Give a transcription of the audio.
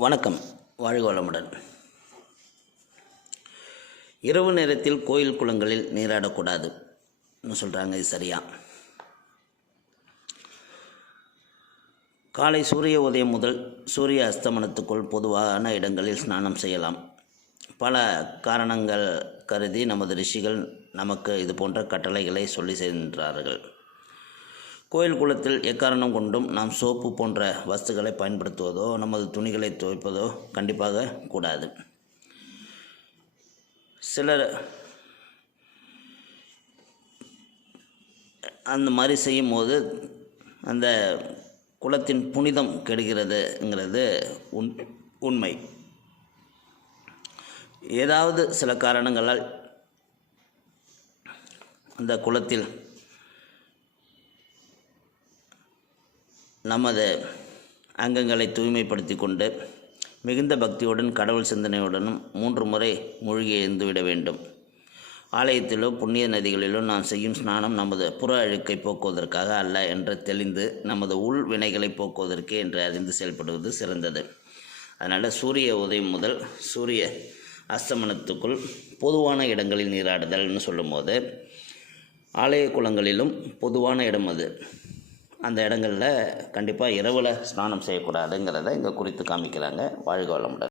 வணக்கம். வாழ்க வளமுடன். இரவு நேரத்தில் கோயில் குளங்களில் நீராடக்கூடாதுன்னு சொல்கிறாங்க இது சரியா. காலை சூரிய உதயம் முதல் சூரிய அஸ்தமனத்துக்குள் பொதுவான இடங்களில் ஸ்நானம் செய்யலாம். பல காரணங்கள் கருதி நமது ரிஷிகள் நமக்கு இது போன்ற கட்டளைகளை சொல்லி சென்றார்கள். கோயில் குளத்தில் எக்காரணம் கொண்டும் நாம் சோப்பு போன்ற வஸ்துக்களை பயன்படுத்துவதோ நமது துணிகளை துவைப்பதோ கண்டிப்பாக கூடாது. சிலர் அந்த மாதிரி செய்யும்போது அந்த குளத்தின் புனிதம் கெடுகிறதுங்கிறது உண் உண்மை. ஏதாவது சில காரணங்களால் அந்த குளத்தில் நமது அங்கங்களை தூய்மைப்படுத்தி கொண்டு மிகுந்த பக்தியுடன் கடவுள் சிந்தனையுடனும் மூன்று முறை மூழ்கி எழுந்துவிட வேண்டும். ஆலயத்திலோ புண்ணிய நதிகளிலோ நாம் செய்யும் ஸ்நானம் நமது புற அழுக்கை போக்குவதற்காக அல்ல என்று தெளிந்து நமது உள் வினைகளை போக்குவதற்கே என்று அறிந்து செயல்படுவது சிறந்தது. அதனால் சூரிய உதயம் முதல் சூரிய அஸ்தமனத்துக்குள் பொதுவான இடங்களில் நீராடுதல்னு சொல்லும்போது ஆலய குளங்களிலும் பொதுவான இடம் அது. அந்த இடங்களில் கண்டிப்பாக இரவில் ஸ்நானம் செய்யக்கூடாதுங்கிறத இங்கே குறித்து காமிக்கிறாங்க. வாழ்க வளமுடன்.